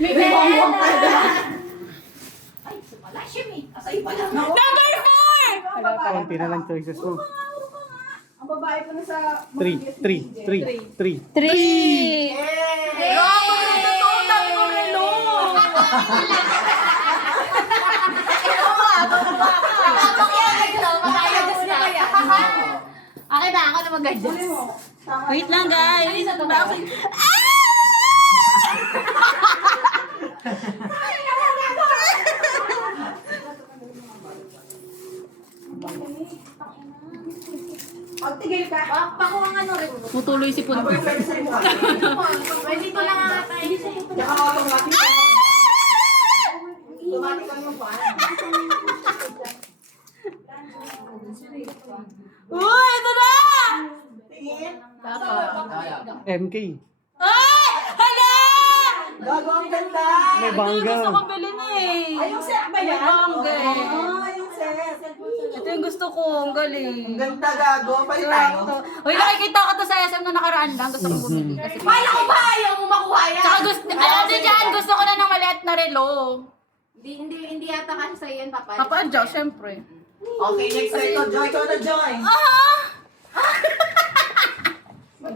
May bawang talaga. Ay, wala siya eh. Asa iba lang. Number 4! Konti na lang choices mo. Ang babae ko na sa... 3. 3! Grabe na ito. Ang dami kong relo. Okay na, ako na mag-adjust. Wait lang, guys. Bakit? Pagtigil ka. Pakuha nga no rin. Mutuloy si Punto. Pwede ko lang nga tayo. Tsaka automatic. Automatic lang yung paan. Uy, ito na! Tingin. MK. Ay! Hala! Gago ang ganda. May Ito yung bangga. gusto kong bilhin eh. Ay, yung set ba yan? May bangga eh. Yung set. Ito yung gusto ko. Ang galing. Ang ganda, gago. Pali tayo. Uy, nakikita ko to sa SM na nakaraan lang. Gusto kong bumili. Kasi Paano ko ba ayaw mo makuha yan? Tsaka gusto, alam niyo dyan, gusto ko na ng maliit na relo. Hindi yata kasi sa'yo yan, Papa. Papa, syempre. Okay, next ito. Joy, ikaw na Joy. Ah!